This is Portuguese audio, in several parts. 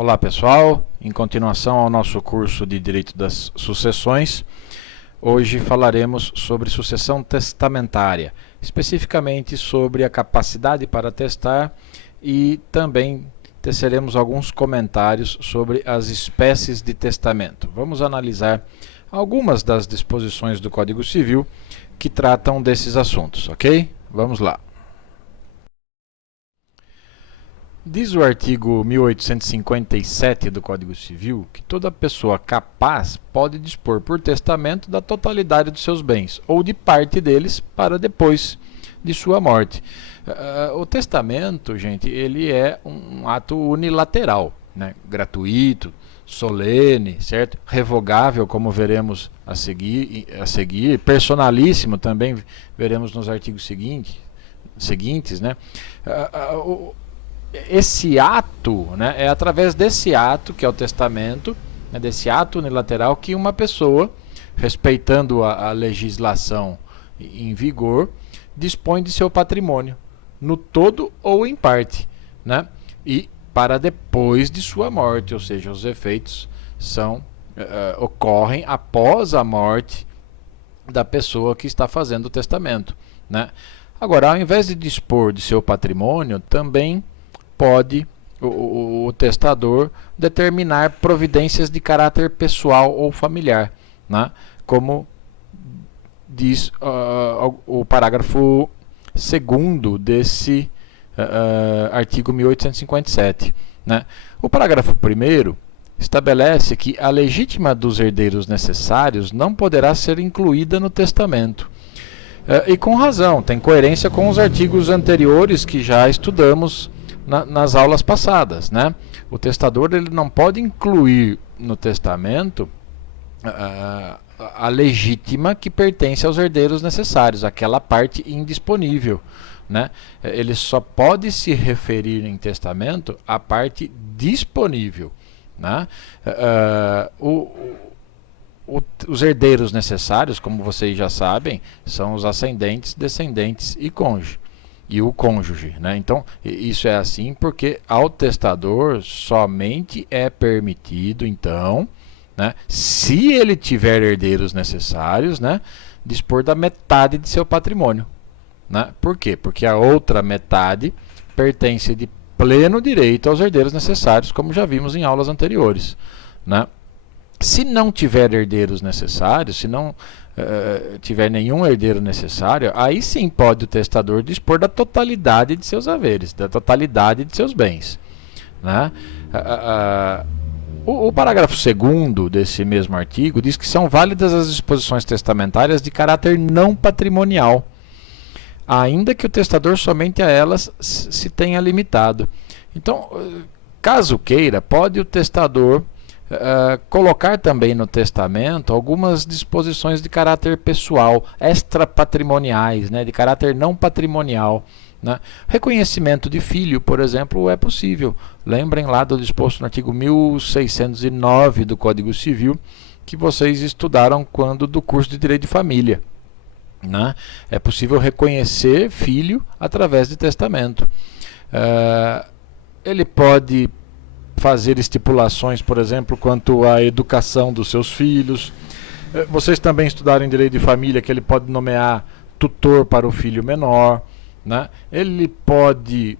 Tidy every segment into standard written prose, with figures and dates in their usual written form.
Olá pessoal, em continuação ao nosso curso de Direito das Sucessões, hoje falaremos sobre sucessão testamentária, especificamente sobre a capacidade para testar e também teceremos alguns comentários sobre as espécies de testamento. Vamos analisar algumas das disposições do Código Civil que tratam desses assuntos, ok? Vamos lá. Diz o artigo 1857 do Código Civil que toda pessoa capaz pode dispor por testamento da totalidade dos seus bens, ou de parte deles, para depois de sua morte. O testamento, gente, ele é um ato unilateral, né? Gratuito, solene, certo? Revogável, como veremos a seguir, personalíssimo também veremos nos artigos seguintes, né? Esse ato, né, é através desse ato, que é o testamento, né, desse ato unilateral, que uma pessoa, respeitando a legislação em vigor, dispõe de seu patrimônio, no todo ou em parte, né, e para depois de sua morte, ou seja, os efeitos ocorrem após a morte da pessoa que está fazendo o testamento, né. Agora, ao invés de dispor de seu patrimônio, também pode o testador determinar providências de caráter pessoal ou familiar, né? Como diz o parágrafo 2º desse artigo 1857. Né? O parágrafo 1º estabelece que a legítima dos herdeiros necessários não poderá ser incluída no testamento. E com razão, tem coerência com os artigos anteriores que já estudamos nas aulas passadas, né? O testador ele não pode incluir no testamento a legítima que pertence aos herdeiros necessários, aquela parte indisponível, né? Ele só pode se referir em testamento à parte disponível, né? Os herdeiros necessários, como vocês já sabem, são os ascendentes, descendentes e cônjuge. E o cônjuge, né? Então, isso é assim porque ao testador somente é permitido, então, né, se ele tiver herdeiros necessários, né, dispor da metade de seu patrimônio. Né? Por quê? Porque a outra metade pertence de pleno direito aos herdeiros necessários, como já vimos em aulas anteriores. Né? Se não tiver herdeiros necessários, se não tiver nenhum herdeiro necessário, aí sim pode o testador dispor da totalidade de seus haveres, da totalidade de seus bens. Né? O parágrafo 2º desse mesmo artigo diz que são válidas as disposições testamentárias de caráter não patrimonial, ainda que o testador somente a elas se tenha limitado. Então, caso queira, pode o testador colocar também no testamento algumas disposições de caráter pessoal, extrapatrimoniais, né, de caráter não patrimonial. Né? Reconhecimento de filho, por exemplo, é possível. Lembrem lá do disposto no artigo 1609 do Código Civil, que vocês estudaram quando do curso de Direito de Família. Né? É possível reconhecer filho através de testamento. Ele pode fazer estipulações, por exemplo, quanto à educação dos seus filhos. Vocês também estudaram em Direito de Família que ele pode nomear tutor para o filho menor. Né? Ele pode,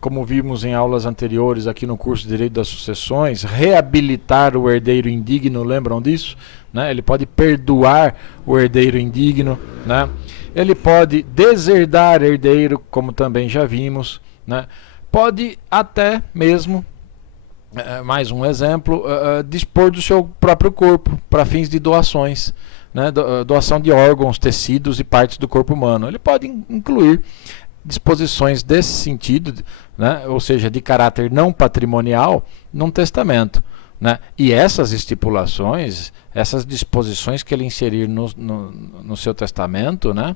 como vimos em aulas anteriores aqui no curso de Direito das Sucessões, reabilitar o herdeiro indigno, lembram disso? Né? Ele pode perdoar o herdeiro indigno. Né? Ele pode deserdar herdeiro, como também já vimos. Né? Pode até mesmo, mais um exemplo, dispor do seu próprio corpo para fins de doações, né? Doação de órgãos, tecidos e partes do corpo humano. Ele pode incluir disposições desse sentido, né? Ou seja, de caráter não patrimonial, num testamento. Né? E essas estipulações, essas disposições que ele inserir no seu testamento, né,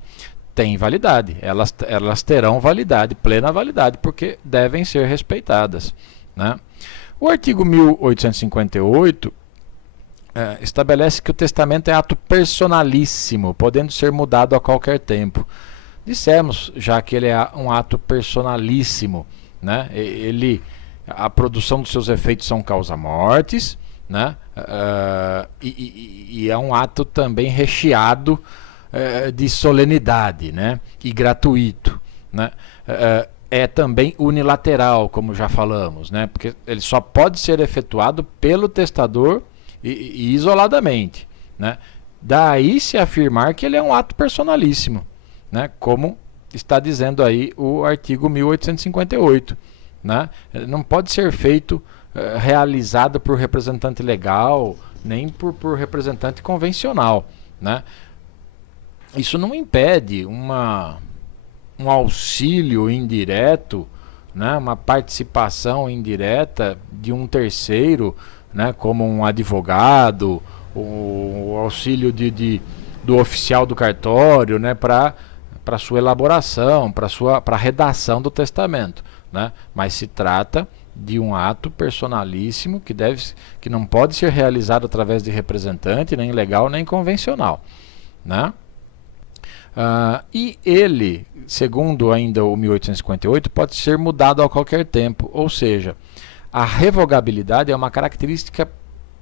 têm validade. Elas terão validade, plena validade, porque devem ser respeitadas. Né? O artigo 1858 estabelece que o testamento é ato personalíssimo, podendo ser mudado a qualquer tempo. Dissemos já que ele é um ato personalíssimo, né? Ele a produção dos seus efeitos são causa-mortes, né? E é um ato também recheado de solenidade, né? E gratuito, né? É também unilateral, como já falamos, né? Porque ele só pode ser efetuado pelo testador e isoladamente, né? Daí se afirmar que ele é um ato personalíssimo, né? Como está dizendo aí o artigo 1858, né? Ele não pode ser feito, realizado por representante legal, nem por representante convencional, né? Isso não impede um auxílio indireto, né? Uma participação indireta de um terceiro, né? Como um advogado, o auxílio do oficial do cartório, né? Para sua elaboração, para a redação do testamento, né? Mas se trata de um ato personalíssimo que não pode ser realizado através de representante, nem legal, nem convencional, né? E ele, segundo ainda o 1858, pode ser mudado a qualquer tempo, ou seja, a revogabilidade é uma característica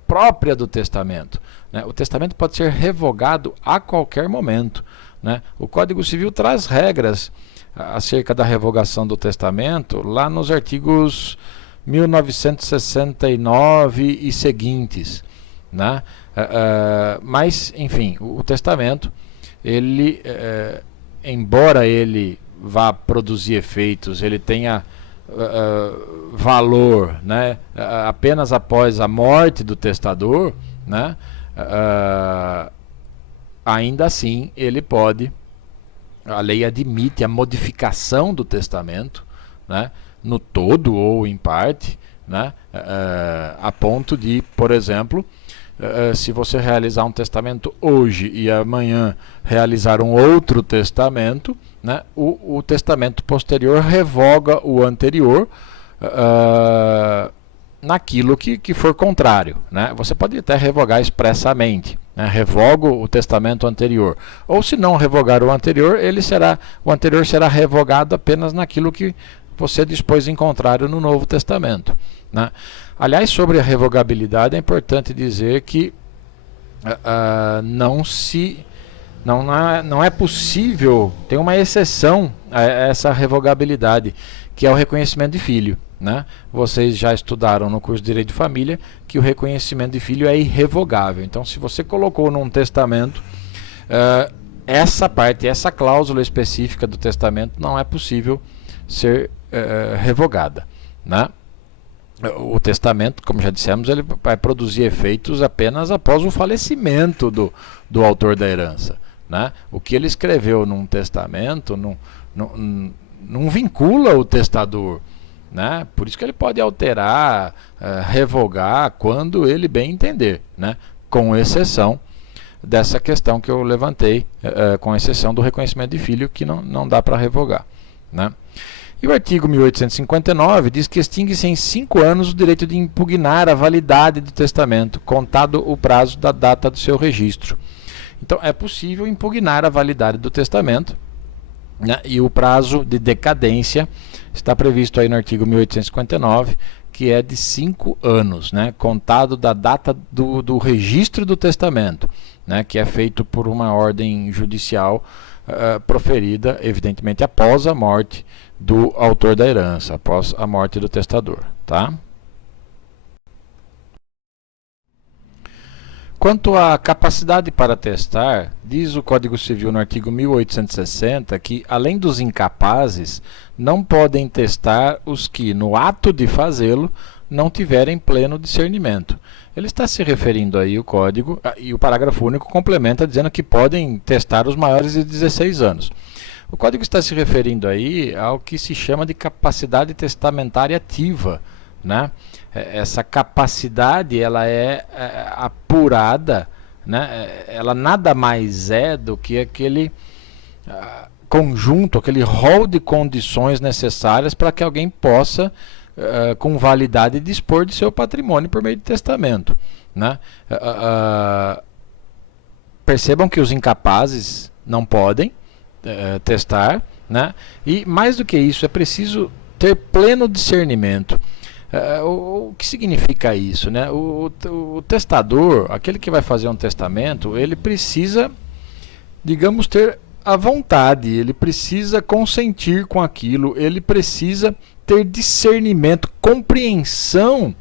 própria do testamento, né? O testamento pode ser revogado a qualquer momento, né? O Código Civil traz regras acerca da revogação do testamento lá nos artigos 1969 e seguintes, né? Mas, enfim, o testamento, ele, embora ele vá produzir efeitos, ele tenha valor, né, apenas após a morte do testador, né, ainda assim ele pode, a lei admite a modificação do testamento, né, no todo ou em parte, né, a ponto de, por exemplo, se você realizar um testamento hoje e amanhã realizar um outro testamento, né, o testamento posterior revoga o anterior naquilo que for contrário, né? Você pode até revogar expressamente, né? Revogo o testamento anterior. Ou se não revogar o anterior, o anterior será revogado apenas naquilo que você dispôs em contrário no Novo Testamento, né? Aliás, sobre a revogabilidade, é importante dizer que não é possível, tem uma exceção a essa revogabilidade, que é o reconhecimento de filho, né? Vocês já estudaram no curso de Direito de Família que o reconhecimento de filho é irrevogável. Então, se você colocou num testamento, essa parte, essa cláusula específica do testamento não é possível ser revogada, né? O testamento, como já dissemos, ele vai produzir efeitos apenas após o falecimento do autor da herança, né? O que ele escreveu num testamento não vincula o testador, né? Por isso que ele pode alterar, revogar quando ele bem entender, né? Com exceção dessa questão que eu levantei, com exceção do reconhecimento de filho, que não dá para revogar, né? E o artigo 1859 diz que extingue-se em 5 anos o direito de impugnar a validade do testamento, contado o prazo da data do seu registro. Então, é possível impugnar a validade do testamento, né? E o prazo de decadência está previsto aí no artigo 1859, que é de 5 anos, né? Contado da data do registro do testamento, né? Que é feito por uma ordem judicial proferida, evidentemente, após a morte do autor da herança, após a morte do testador, tá? Quanto à capacidade para testar, diz o Código Civil no artigo 1860 que, além dos incapazes, não podem testar os que, no ato de fazê-lo, não tiverem pleno discernimento. Ele está se referindo aí o Código, e o parágrafo único complementa dizendo que podem testar os maiores de 16 anos. O Código está se referindo aí ao que se chama de capacidade testamentária ativa, né? Essa capacidade, ela é apurada, né? Ela nada mais é do que aquele conjunto, aquele rol de condições necessárias para que alguém possa, com validade, dispor de seu patrimônio por meio de testamento, né? Percebam que os incapazes não podem testar, né? E mais do que isso, é preciso ter pleno discernimento. O que significa isso, né? O testador, aquele que vai fazer um testamento, ele precisa, digamos, ter a vontade, ele precisa consentir com aquilo, ele precisa ter discernimento, compreensão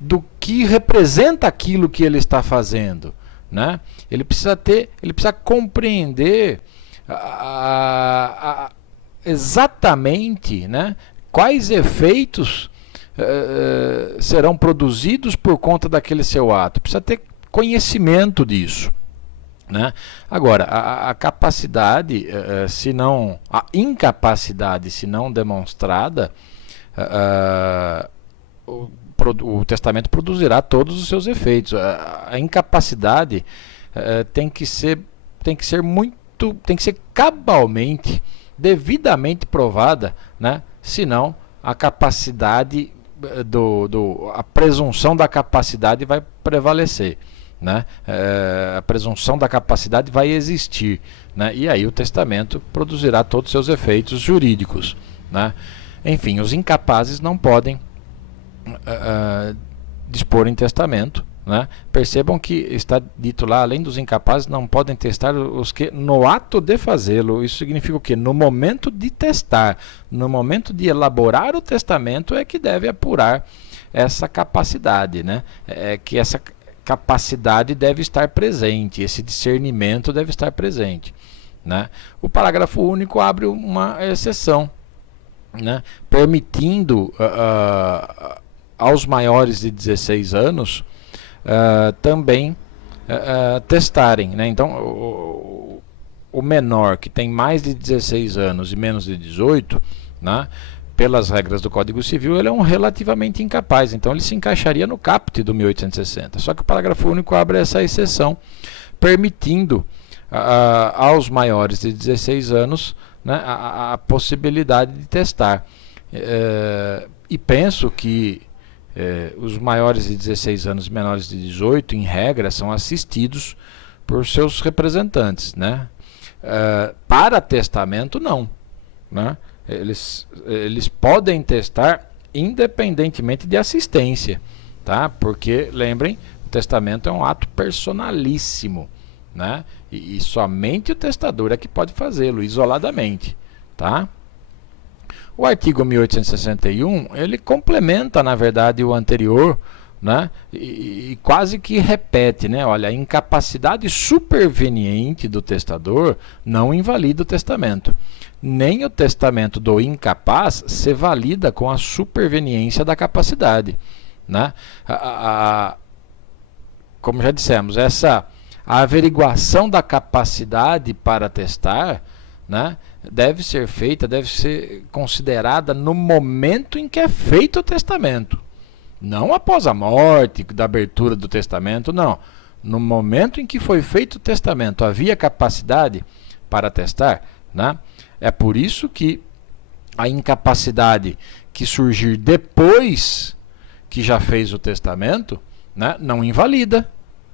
do que representa aquilo que ele está fazendo, né? Ele precisa compreender exatamente, né, quais efeitos serão produzidos por conta daquele seu ato. Precisa ter conhecimento disso, né? Agora, a capacidade, a incapacidade, se não demonstrada, o testamento produzirá todos os seus efeitos. A incapacidade tem que ser cabalmente, devidamente provada, né? Senão a capacidade a presunção da capacidade vai prevalecer, né? A presunção da capacidade vai existir, né? E aí o testamento produzirá todos os seus efeitos jurídicos, né? Enfim, os incapazes não podem dispor em testamento, né? Percebam que está dito lá, além dos incapazes, não podem testar os que no ato de fazê-lo. Isso significa o quê? No momento de testar, no momento de elaborar o testamento é que deve apurar essa capacidade, né? Que essa capacidade deve estar presente, esse discernimento deve estar presente, né? O parágrafo único abre uma exceção, né? Permitindo aos maiores de 16 anos também testarem, né? Então o menor que tem mais de 16 anos e menos de 18, né, pelas regras do Código Civil, ele é um relativamente incapaz, então ele se encaixaria no caput do 1860. Só que o parágrafo único abre essa exceção, permitindo aos maiores de 16 anos, né, a possibilidade de testar. E penso que os maiores de 16 anos e menores de 18, em regra, são assistidos por seus representantes, né? Para testamento, não, né? Eles podem testar independentemente de assistência, tá? Porque, lembrem, o testamento é um ato personalíssimo, né? E somente o testador é que pode fazê-lo isoladamente, tá? O artigo 1861, ele complementa, na verdade, o anterior, né? E quase que repete, né? Olha, a incapacidade superveniente do testador não invalida o testamento. Nem o testamento do incapaz se valida com a superveniência da capacidade, né? Como já dissemos, a averiguação da capacidade para testar, né, deve ser feita, deve ser considerada no momento em que é feito o testamento. Não após a morte, da abertura do testamento, não. No momento em que foi feito o testamento, havia capacidade para testar, né? É por isso que a incapacidade que surgir depois que já fez o testamento, né, não invalida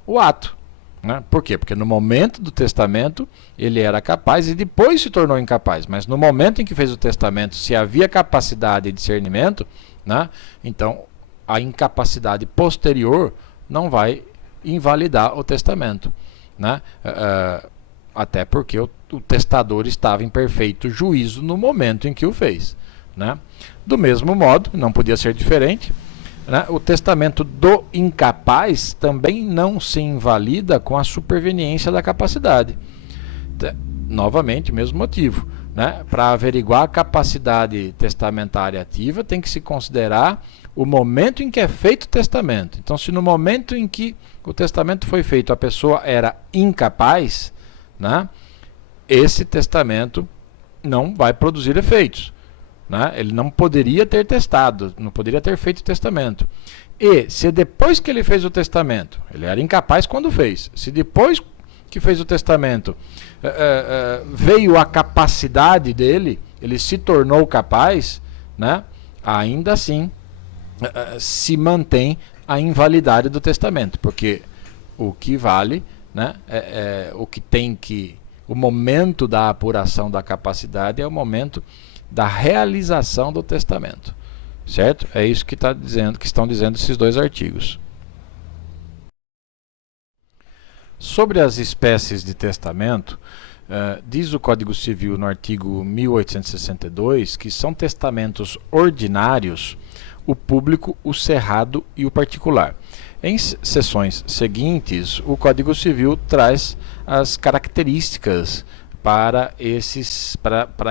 o ato, né? Por quê? Porque no momento do testamento ele era capaz e depois se tornou incapaz. Mas no momento em que fez o testamento, se havia capacidade e discernimento, né, então a incapacidade posterior não vai invalidar o testamento, né? Até porque o testador estava em perfeito juízo no momento em que o fez, né? Do mesmo modo, não podia ser diferente, né, o testamento do incapaz também não se invalida com a superveniência da capacidade. Novamente, mesmo motivo, né? Para averiguar a capacidade testamentária ativa, tem que se considerar o momento em que é feito o testamento. Então, se no momento em que o testamento foi feito a pessoa era incapaz, né, esse testamento não vai produzir efeitos, né? Ele não poderia ter testado, não poderia ter feito o testamento. E se depois que ele fez o testamento, ele era incapaz quando fez, se depois que fez o testamento veio a capacidade dele, ele se tornou capaz, né, ainda assim se mantém a invalidade do testamento, porque o que vale, né, o momento da apuração da capacidade é o momento da realização do testamento. certo? É isso que estão dizendo esses dois artigos. Sobre as espécies de testamento, diz o Código Civil no artigo 1862 que são testamentos ordinários o público, o cerrado e o particular. Em sessões seguintes, o Código Civil traz as características para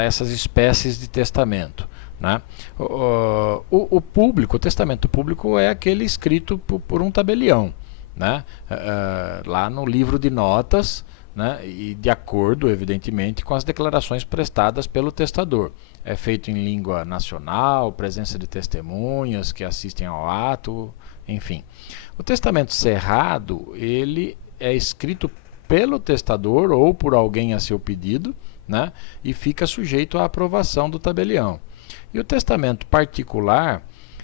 essas espécies de testamento, né? O público, o testamento público é aquele escrito por um tabelião, né? Lá no livro de notas, né? E de acordo, evidentemente, com as declarações prestadas pelo testador. É feito em língua nacional, presença de testemunhas que assistem ao ato, enfim. O testamento cerrado, ele é escrito pelo testador ou por alguém a seu pedido, né? E fica sujeito à aprovação do tabelião. E o testamento particular,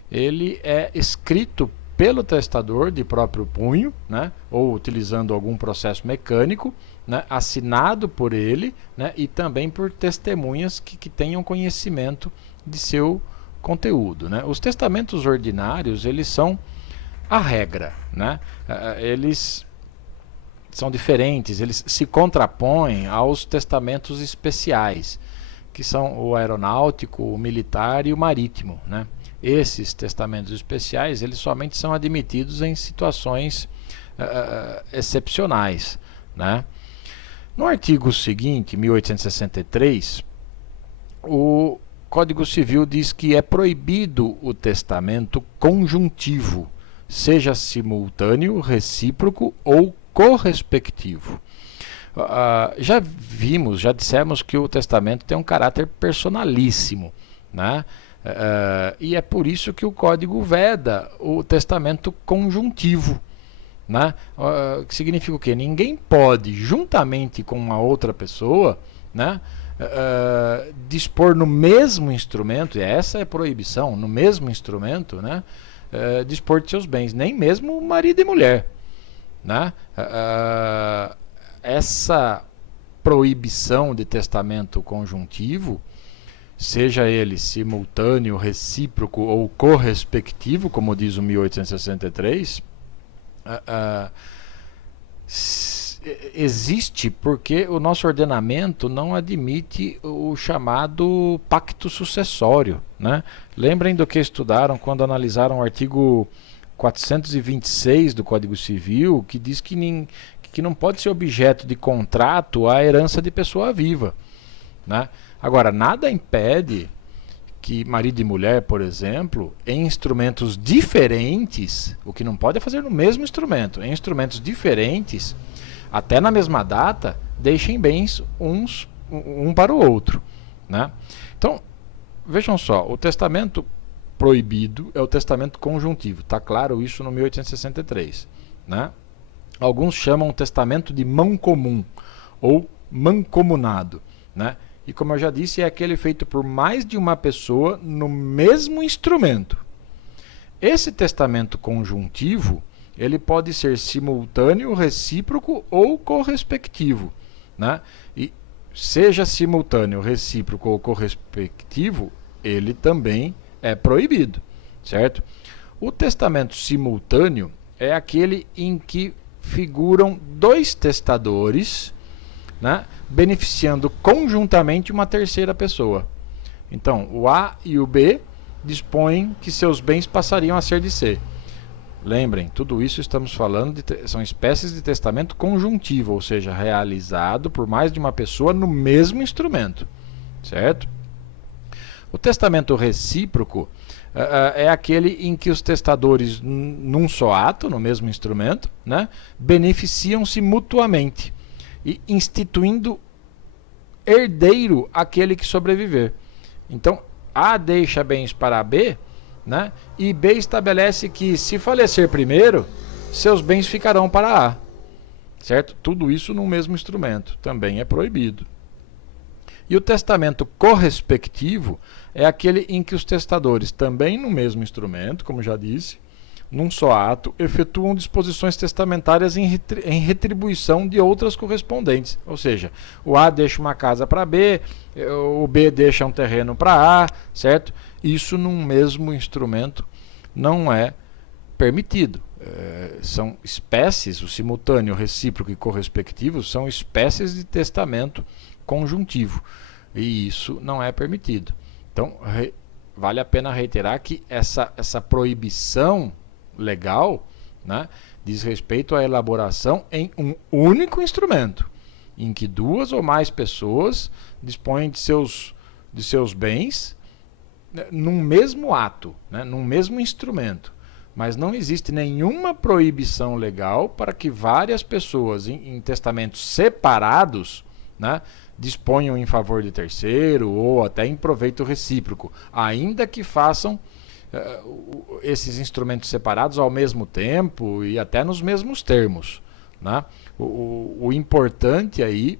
ele é escrito pelo testador de próprio punho, né? Ou utilizando algum processo mecânico, né? Assinado por ele, né? E também por testemunhas que tenham conhecimento de seu conteúdo, né? Os testamentos ordinários, eles são a regra, né? Eles são diferentes, eles se contrapõem aos testamentos especiais, que são o aeronáutico, o militar e o marítimo, né? Esses testamentos especiais, eles somente são admitidos em situações excepcionais, né? No artigo seguinte, 1863, o Código Civil diz que é proibido o testamento conjuntivo, seja simultâneo, recíproco ou correspectivo. Já dissemos que o testamento tem um caráter personalíssimo, né? E é por isso que o Código veda o testamento conjuntivo, né? Que significa o quê? Ninguém pode, juntamente com uma outra pessoa, né? Dispor no mesmo instrumento, e essa é a proibição, no mesmo instrumento, né? Dispor de seus bens, nem mesmo marido e mulher, né? Essa proibição de testamento conjuntivo, seja ele simultâneo, recíproco ou correspectivo, como diz o 1863, existe porque o nosso ordenamento não admite o chamado pacto sucessório, né? Lembrem do que estudaram quando analisaram o artigo 426 do Código Civil, que diz que não pode ser objeto de contrato a herança de pessoa viva, né? Agora, nada impede que marido e mulher, por exemplo, em instrumentos diferentes, o que não pode é fazer no mesmo instrumento, em instrumentos diferentes, até na mesma data, deixem bens um para o outro, né? Então, vejam só, o testamento proibido é o testamento conjuntivo, está claro isso no 1863, né? Alguns chamam o testamento de mão comum ou mancomunado, né? E como eu já disse, é aquele feito por mais de uma pessoa no mesmo instrumento. Esse testamento conjuntivo, ele pode ser simultâneo, recíproco ou correspectivo, né? E seja simultâneo, recíproco ou correspectivo, ele também é proibido, certo? O testamento simultâneo é aquele em que figuram dois testadores, né, beneficiando conjuntamente uma terceira pessoa. Então, o A e o B dispõem que seus bens passariam a ser de C. Lembrem, tudo isso estamos falando são espécies de testamento conjuntivo, ou seja, realizado por mais de uma pessoa no mesmo instrumento, certo? O testamento recíproco é aquele em que os testadores, num só ato, no mesmo instrumento, né, beneficiam-se mutuamente e instituindo herdeiro aquele que sobreviver. Então, A deixa bens para B, né, e B estabelece que, se falecer primeiro, seus bens ficarão para A. Certo? Tudo isso no mesmo instrumento. Também é proibido. E o testamento correspectivo é aquele em que os testadores, também no mesmo instrumento, como já disse, num só ato, efetuam disposições testamentárias em retribuição de outras correspondentes. Ou seja, o A deixa uma casa para B, o B deixa um terreno para A, certo? Isso num mesmo instrumento não é permitido. São espécies, o simultâneo, recíproco e correspectivo são espécies de testamento conjuntivo, e isso não é permitido. Então, vale a pena reiterar que essa proibição legal, né, diz respeito à elaboração em um único instrumento, em que duas ou mais pessoas dispõem de seus bens, né, num mesmo ato, né, num mesmo instrumento. Mas não existe nenhuma proibição legal para que várias pessoas em testamentos separados, né, disponham em favor de terceiro ou até em proveito recíproco, ainda que façam esses instrumentos separados ao mesmo tempo e até nos mesmos termos, né? O importante aí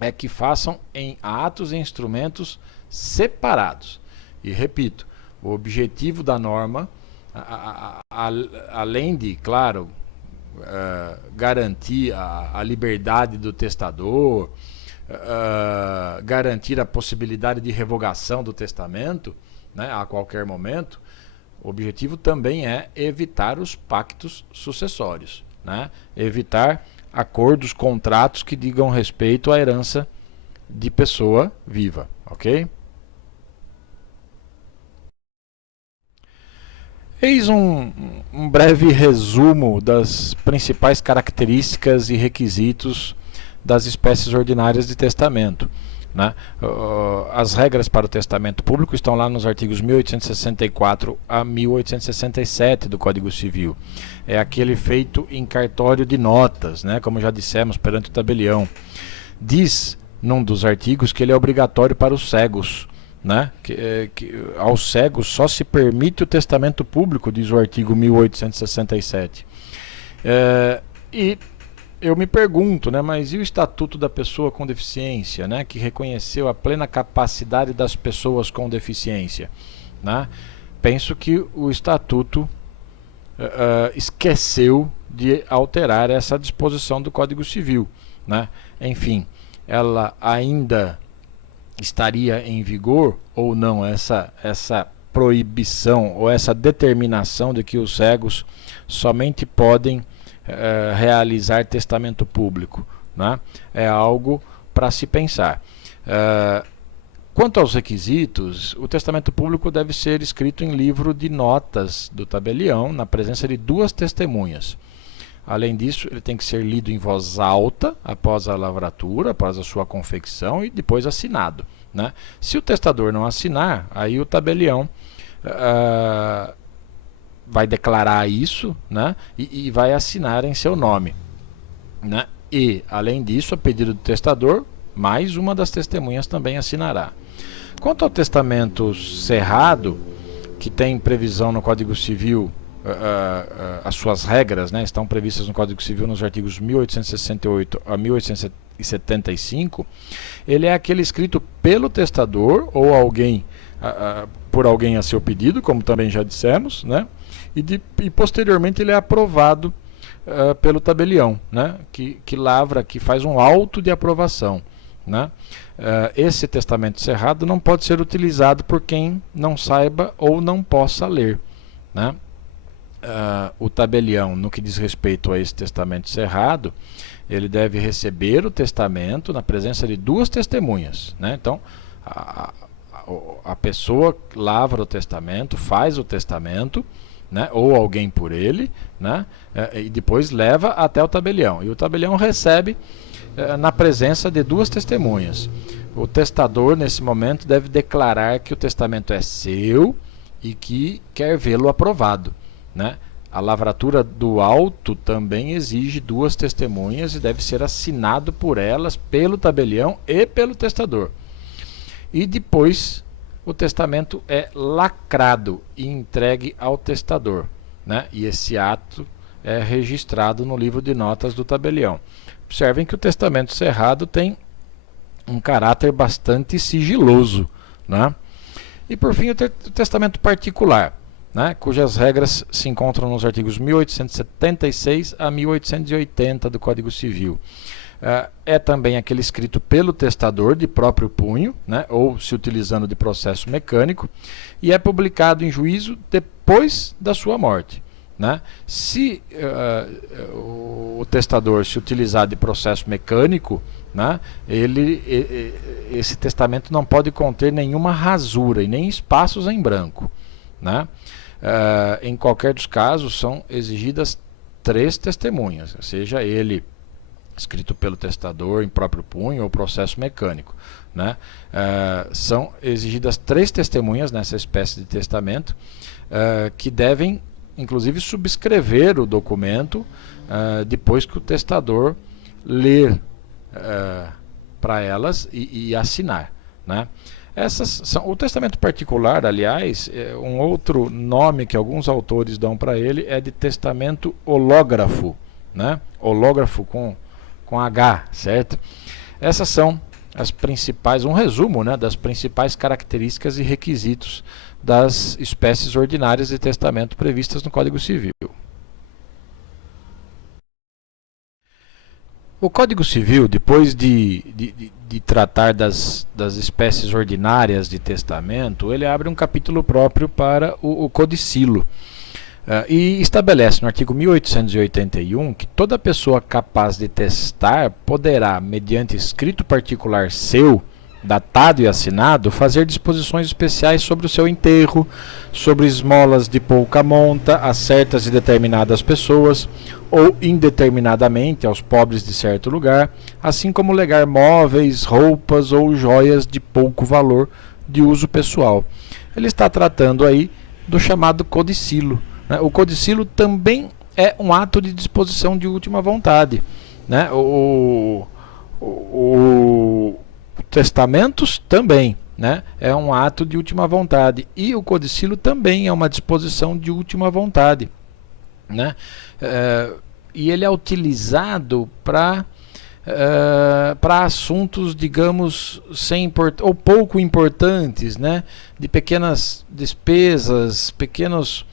é que façam em atos e instrumentos separados. E repito, o objetivo da norma, além de, claro, garantir a liberdade do testador, garantir a possibilidade de revogação do testamento, né, a qualquer momento, o objetivo também é evitar os pactos sucessórios, né, evitar acordos, contratos que digam respeito à herança de pessoa viva, ok? Eis um breve resumo das principais características e requisitos das espécies ordinárias de testamento, né? As regras para o testamento público estão lá nos artigos 1864 a 1867 do Código Civil. É aquele feito em cartório de notas, né? Como já dissemos, perante o tabelião. Diz num dos artigos que ele é obrigatório para os cegos, né? Que aos cegos só se permite o testamento público, diz o artigo 1867. E eu me pergunto, né, mas e o Estatuto da Pessoa com Deficiência, né, que reconheceu a plena capacidade das pessoas com deficiência, né? Penso que o Estatuto esqueceu de alterar essa disposição do Código Civil, né? Enfim, ela ainda estaria em vigor ou não essa proibição ou essa determinação de que os cegos somente podem realizar testamento público, né? É algo para se pensar. Quanto aos requisitos, o testamento público deve ser escrito em livro de notas do tabelião, na presença de duas testemunhas. Além disso, ele tem que ser lido em voz alta após a lavratura, após a sua confecção e depois assinado, né? Se o testador não assinar, aí o tabelião vai declarar isso, né? E vai assinar em seu nome, né? E, além disso, a pedido do testador, mais uma das testemunhas também assinará. Quanto ao testamento cerrado, que tem previsão no Código Civil, as suas regras, né, estão previstas no Código Civil nos artigos 1868 a 1875, ele é aquele escrito pelo testador ou alguém, por alguém a seu pedido, como também já dissemos, né, e posteriormente ele é aprovado pelo tabelião, né, que lavra, que faz um auto de aprovação, né. Esse testamento cerrado não pode ser utilizado por quem não saiba ou não possa ler, né. O tabelião, no que diz respeito a esse testamento cerrado, ele deve receber o testamento na presença de duas testemunhas, né? Então, a pessoa lavra o testamento, faz o testamento, né? Ou alguém por ele, né? E depois leva até o tabelião. E o tabelião recebe na presença de duas testemunhas. O testador, nesse momento, deve declarar que o testamento é seu e que quer vê-lo aprovado, né? A lavratura do auto também exige duas testemunhas e deve ser assinado por elas, pelo tabelião e pelo testador. E depois o testamento é lacrado e entregue ao testador, né? E esse ato é registrado no livro de notas do tabelião. Observem que o testamento cerrado tem um caráter bastante sigiloso, né? E por fim o testamento particular, né, cujas regras se encontram nos artigos 1876 a 1880 do Código Civil. É também aquele escrito pelo testador de próprio punho, né, ou se utilizando de processo mecânico, e é publicado em juízo depois da sua morte. Né? Se o testador se utilizar de processo mecânico, né, esse testamento não pode conter nenhuma rasura e nem espaços em branco. Né? Em qualquer dos casos, são exigidas 3 testemunhas, seja ele escrito pelo testador em próprio punho ou processo mecânico. Né? São exigidas 3 testemunhas nessa espécie de testamento, que devem inclusive subscrever o documento depois que o testador ler para elas e assinar. Né? O testamento particular, aliás, um outro nome que alguns autores dão para ele é de testamento hológrafo. Né? Hológrafo com H, certo? Essas são as principais, um resumo, né, das principais características e requisitos das espécies ordinárias de testamento previstas no Código Civil. O Código Civil, depois de tratar das espécies ordinárias de testamento, ele abre um capítulo próprio para o codicilo. E estabelece no artigo 1881 que toda pessoa capaz de testar poderá, mediante escrito particular seu, datado e assinado, fazer disposições especiais sobre o seu enterro, sobre esmolas de pouca monta a certas e determinadas pessoas, ou indeterminadamente aos pobres de certo lugar, assim como legar móveis, roupas ou joias de pouco valor de uso pessoal. Ele está tratando aí do chamado codicilo. Né? O codicilo também é um ato de disposição de última vontade. Né? Testamentos também, né? É um ato de última vontade, e o codicilo também é uma disposição de última vontade, né? E ele é utilizado para assuntos, digamos, ou pouco importantes, né? De pequenas despesas, pequenos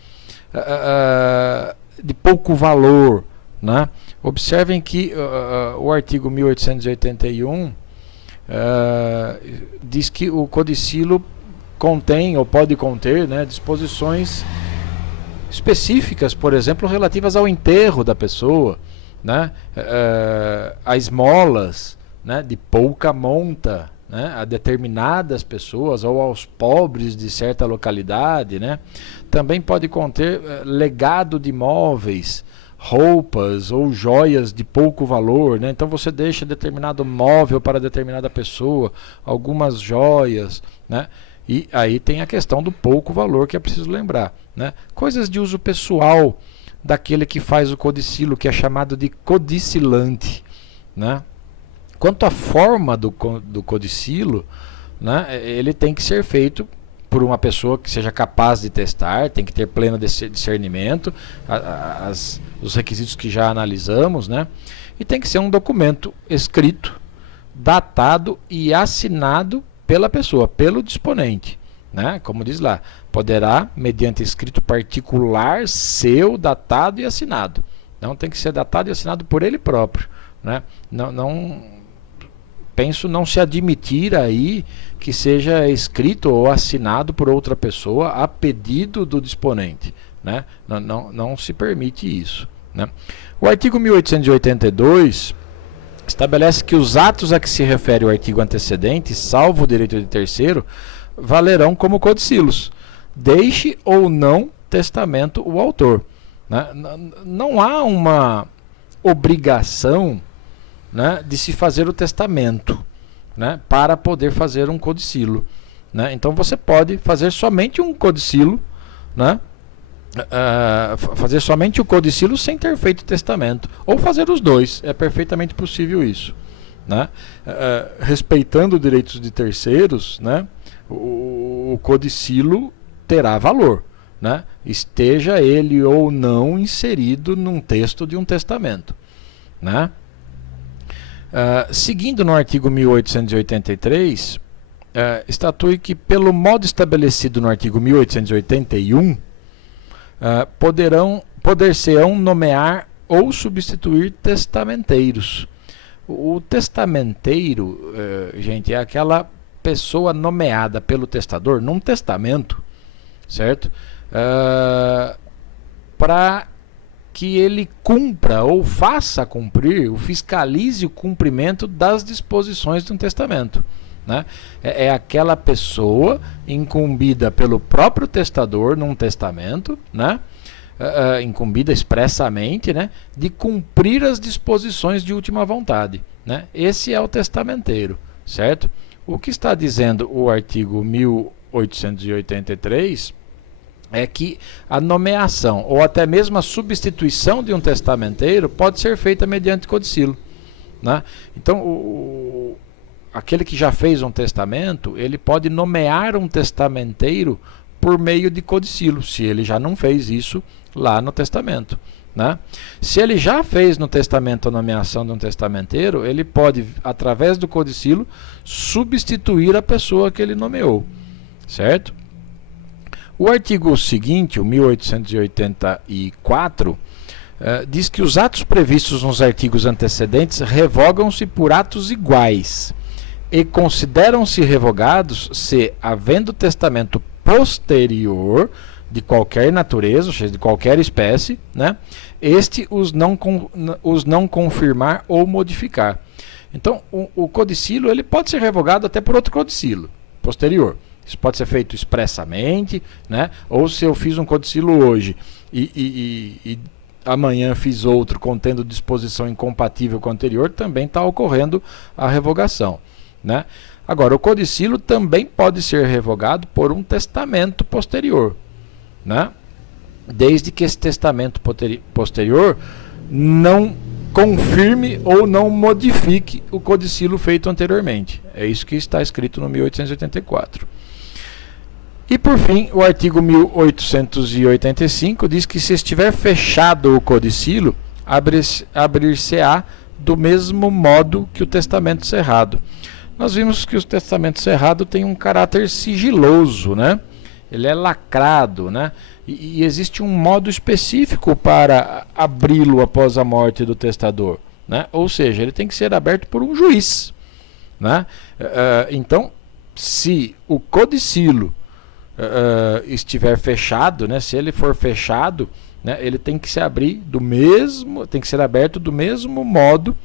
de pouco valor, né? Observem que o artigo 1881 diz que o codicilo contém ou pode conter, né, disposições específicas, por exemplo, relativas ao enterro da pessoa, né, a esmolas, né, de pouca monta, né, a determinadas pessoas ou aos pobres de certa localidade, né. Também pode conter legado de imóveis, roupas ou joias de pouco valor, né? Então você deixa determinado móvel para determinada pessoa, algumas joias, né? E aí tem a questão do pouco valor, que é preciso lembrar, né? Coisas de uso pessoal daquele que faz o codicilo, que é chamado de codicilante, né? Quanto à forma do codicilo, né, ele tem que ser feito por uma pessoa que seja capaz de testar, tem que ter pleno discernimento, os requisitos que já analisamos, né? E tem que ser um documento escrito, datado e assinado pela pessoa, pelo disponente, né? Como diz lá, poderá, mediante escrito particular seu, datado e assinado. Não tem que ser datado e assinado por ele próprio, né? Penso não se admitir aí que seja escrito ou assinado por outra pessoa a pedido do disponente, né? Não se permite isso, né? O artigo 1882 estabelece que os atos a que se refere o artigo antecedente, salvo o direito de terceiro, valerão como codicilos, deixe ou não testamento o autor, né? Não há uma obrigação, né, de se fazer o testamento, né, para poder fazer um codicilo, né? Então você pode fazer somente um codicilo, né, fazer somente o codicilo sem ter feito testamento, ou fazer os dois, é perfeitamente possível isso, né? Respeitando direitos de terceiros, né, o codicilo terá valor, né, esteja ele ou não inserido num texto de um testamento, né? Seguindo no artigo 1883, estatui que, pelo modo estabelecido no artigo 1881, poder-se-ão nomear ou substituir testamenteiros. O testamenteiro, gente, é aquela pessoa nomeada pelo testador num testamento, certo? Para que ele cumpra ou faça cumprir, ou fiscalize o cumprimento das disposições de um testamento. Né? É aquela pessoa incumbida pelo próprio testador num testamento, né? Incumbida expressamente, né? De cumprir as disposições de última vontade. Né? Esse é o testamenteiro, certo? O que está dizendo o artigo 1883 é que a nomeação ou até mesmo a substituição de um testamenteiro pode ser feita mediante codicilo. Né? Então, aquele que já fez um testamento, ele pode nomear um testamenteiro por meio de codicilo, se ele já não fez isso lá no testamento. Né? Se ele já fez no testamento a nomeação de um testamenteiro, ele pode, através do codicilo, substituir a pessoa que ele nomeou. Certo? O artigo seguinte, o 1884, diz que os atos previstos nos artigos antecedentes revogam-se por atos iguais e consideram-se revogados se, havendo testamento posterior de qualquer natureza, ou seja, de qualquer espécie, né, este os não confirmar ou modificar. Então, o codicilo ele pode ser revogado até por outro codicilo posterior. Isso pode ser feito expressamente, né, ou se eu fiz um codicilo hoje e amanhã fiz outro contendo disposição incompatível com o anterior, também está ocorrendo a revogação. Né? Agora, o codicilo também pode ser revogado por um testamento posterior, né? Desde que esse testamento posterior não confirme ou não modifique o codicilo feito anteriormente. É isso que está escrito no 1884. E por fim, o artigo 1885 diz que se estiver fechado o codicilo, abrir-se-á do mesmo modo que o testamento cerrado. Nós vimos que o testamento cerrado tem um caráter sigiloso, né? Ele é lacrado, né? E existe um modo específico para abri-lo após a morte do testador, né? Ou seja, ele tem que ser aberto por um juiz, né? Então, se o codicilo estiver fechado, né? Se ele for fechado, né? Ele tem que se abrir tem que ser aberto do mesmo modo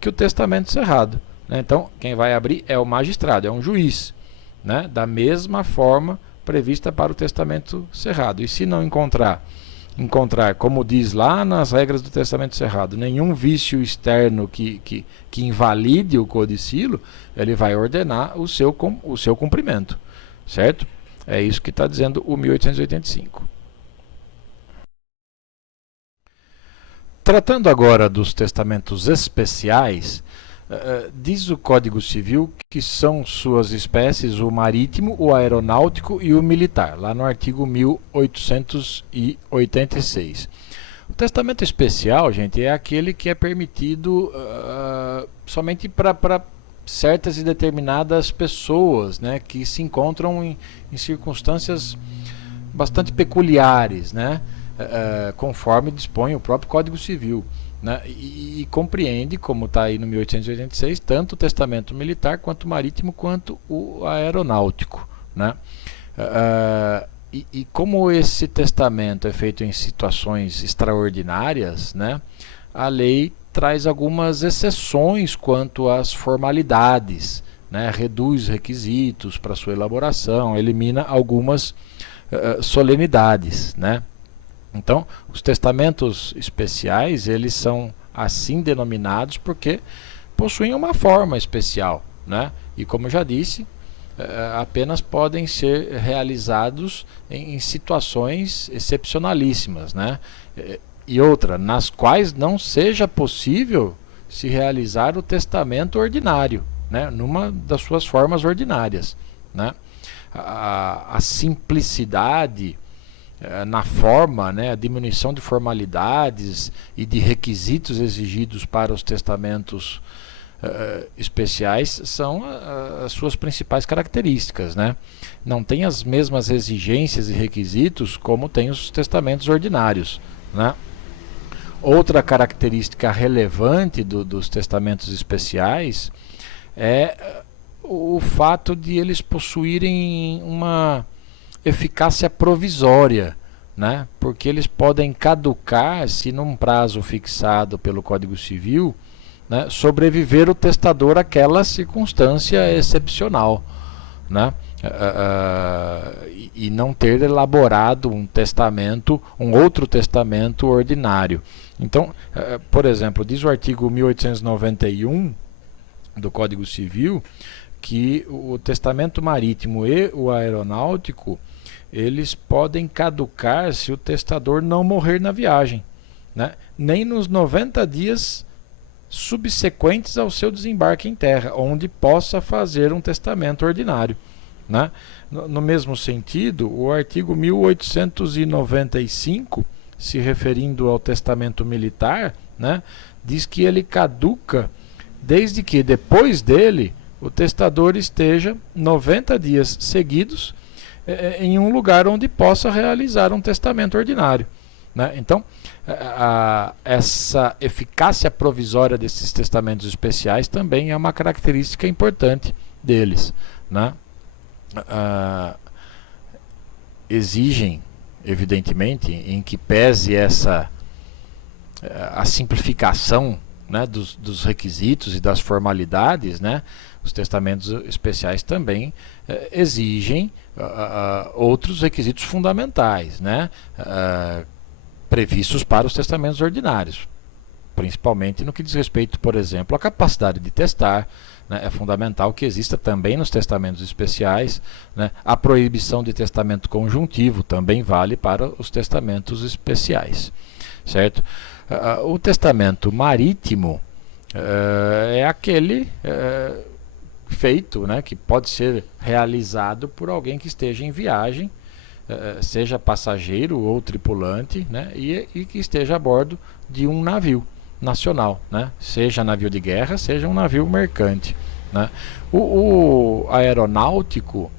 que o testamento cerrado. Então, quem vai abrir é o magistrado, é um juiz, né? Da mesma forma prevista para o testamento cerrado. E se não encontrar, como diz lá nas regras do testamento cerrado, nenhum vício externo que invalide o codicilo, ele vai ordenar o seu cumprimento. Certo? É isso que está dizendo o 1885. Tratando agora dos testamentos especiais, diz o Código Civil que são suas espécies o marítimo, o aeronáutico e o militar, lá no artigo 1886. O testamento especial, gente, é aquele que é permitido somente para certas e determinadas pessoas, né, que se encontram em circunstâncias bastante peculiares, né, conforme dispõe o próprio Código Civil. Né, e compreende, como está aí no 1886, tanto o testamento militar, quanto o marítimo, quanto o aeronáutico. Né? E como esse testamento é feito em situações extraordinárias, né, a lei traz algumas exceções quanto às formalidades, né, reduz requisitos para sua elaboração, elimina algumas solenidades, né? Então, os testamentos especiais, eles são assim denominados porque possuem uma forma especial, né? E como eu já disse, apenas podem ser realizados em situações excepcionalíssimas, né? E outra, nas quais não seja possível se realizar o testamento ordinário, né? Numa das suas formas ordinárias, né? A simplicidade na forma, né, a diminuição de formalidades e de requisitos exigidos para os testamentos especiais são as suas principais características, né? Não tem as mesmas exigências e requisitos como tem os testamentos ordinários, né? Outra característica relevante dos testamentos especiais é o fato de eles possuírem uma eficácia provisória, né? Porque eles podem caducar se num prazo fixado pelo Código Civil, né, sobreviver o testador àquela circunstância excepcional, né? E não ter elaborado um testamento, um outro testamento ordinário. Então, por exemplo, diz o artigo 1891 do Código Civil que o testamento marítimo e o aeronáutico eles podem caducar se o testador não morrer na viagem, né? Nem nos 90 dias subsequentes ao seu desembarque em terra, onde possa fazer um testamento ordinário, né? No mesmo sentido, o artigo 1895, se referindo ao testamento militar, né, diz que ele caduca desde que depois dele o testador esteja 90 dias seguidos em um lugar onde possa realizar um testamento ordinário, né? Então, essa eficácia provisória desses testamentos especiais também é uma característica importante deles, né? Exigem, evidentemente, em que pese a simplificação, né, dos requisitos e das formalidades, né, os testamentos especiais também exigem outros requisitos fundamentais, né, previstos para os testamentos ordinários, principalmente no que diz respeito, por exemplo, à capacidade de testar, né? É fundamental que exista também nos testamentos especiais, né? A proibição de testamento conjuntivo também vale para os testamentos especiais, certo? O testamento marítimo é aquele feito, né, que pode ser realizado por alguém que esteja em viagem, seja passageiro ou tripulante, né, e que esteja a bordo de um navio nacional, né, seja navio de guerra, seja um navio mercante, né. O aeronáutico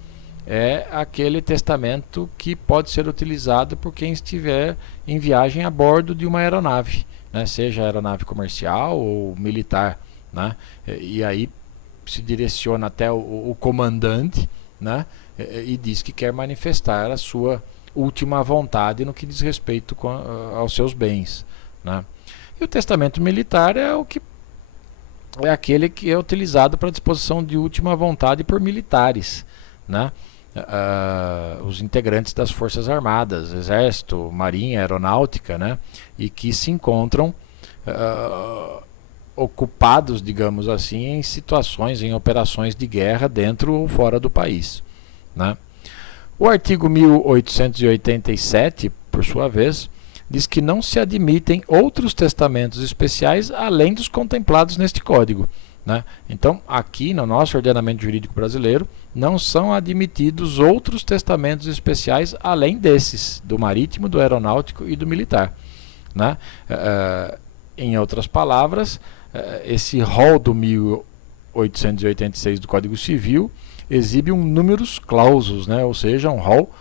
é aquele testamento que pode ser utilizado por quem estiver em viagem a bordo de uma aeronave, né, seja aeronave comercial ou militar, né, e aí se direciona até o comandante, né, e diz que quer manifestar a sua última vontade no que diz respeito aos seus bens, né. E o testamento militar é aquele que é utilizado para disposição de última vontade por militares, né, os integrantes das Forças Armadas, Exército, Marinha, Aeronáutica, né, e que se encontram ocupados, digamos assim, em situações, em operações de guerra dentro ou fora do país, né. O artigo 1887, por sua vez, diz que não se admitem outros testamentos especiais além dos contemplados neste Código, né? Então, aqui no nosso ordenamento jurídico brasileiro, não são admitidos outros testamentos especiais além desses, do marítimo, do aeronáutico e do militar, né? Em outras palavras, esse rol do 1886 do Código Civil exibe um numerus clausus, né? Ou seja, um rol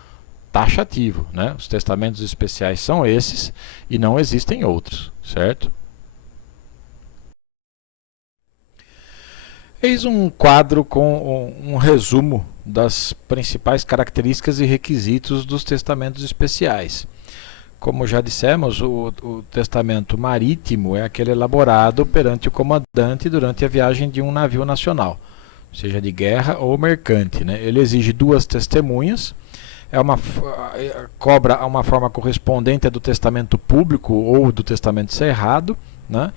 taxativo, né? Os testamentos especiais são esses e não existem outros, certo? Eis um quadro com um resumo das principais características e requisitos dos testamentos especiais. Como já dissemos, o testamento marítimo é aquele elaborado perante o comandante durante a viagem de um navio nacional, seja de guerra ou mercante, né? Ele exige 2 testemunhas, cobra uma forma correspondente à do testamento público ou do testamento cerrado, né?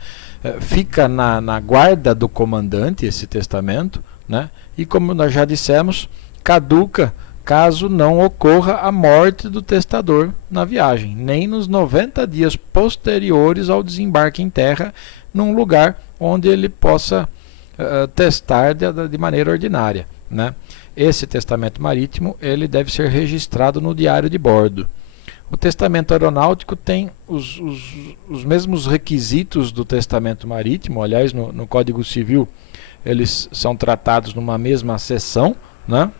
Fica na guarda do comandante esse testamento, né? E como nós já dissemos, caduca caso não ocorra a morte do testador na viagem, nem nos 90 dias posteriores ao desembarque em terra, num lugar onde ele possa testar de maneira ordinária, né? Esse testamento marítimo ele deve ser registrado no diário de bordo. O testamento aeronáutico tem os mesmos requisitos do testamento marítimo, aliás, no Código Civil eles são tratados numa mesma seção, né?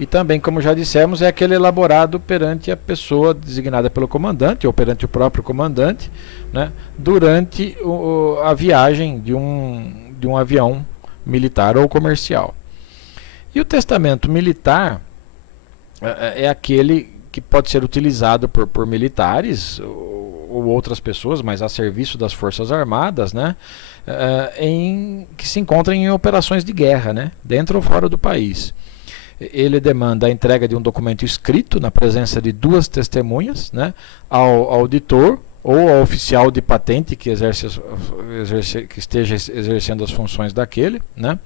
E também, como já dissemos, é aquele elaborado perante a pessoa designada pelo comandante ou perante o próprio comandante, né, durante a viagem de um avião militar ou comercial. E o testamento militar é aquele que pode ser utilizado por militares ou outras pessoas, mas a serviço das Forças Armadas, né, que se encontram em operações de guerra, né, dentro ou fora do país. Ele demanda a entrega de um documento escrito na presença de 2 testemunhas, né, ao auditor ou ao oficial de patente que esteja exercendo as funções daquele, né.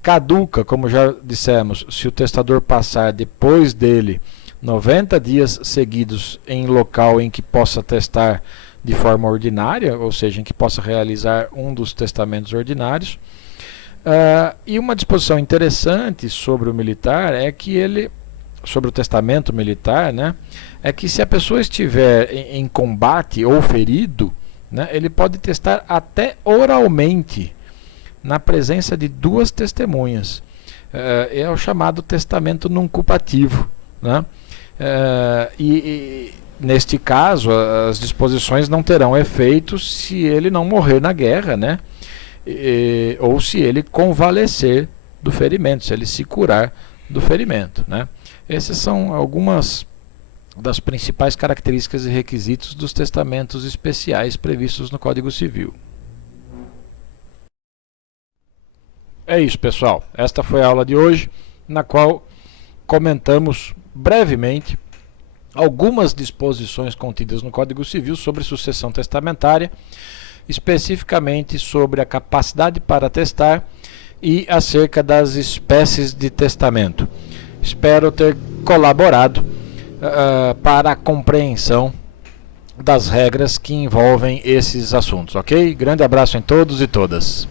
Caduca, como já dissemos, se o testador passar depois dele 90 dias seguidos em local em que possa testar de forma ordinária, ou seja, em que possa realizar um dos testamentos ordinários. E uma disposição interessante sobre o militar é que sobre o testamento militar, né, é que se a pessoa estiver em combate ou ferido, né, ele pode testar até oralmente, na presença de 2 testemunhas. É o chamado testamento nuncupativo, né? Neste caso, as disposições não terão efeito se ele não morrer na guerra, né? Ou se ele convalescer do ferimento, se ele se curar do ferimento, né? Essas são algumas das principais características e requisitos dos testamentos especiais previstos no Código Civil. É isso, pessoal. Esta foi a aula de hoje, na qual comentamos brevemente algumas disposições contidas no Código Civil sobre sucessão testamentária, especificamente sobre a capacidade para testar e acerca das espécies de testamento. Espero ter colaborado para a compreensão das regras que envolvem esses assuntos, ok? Grande abraço em todos e todas.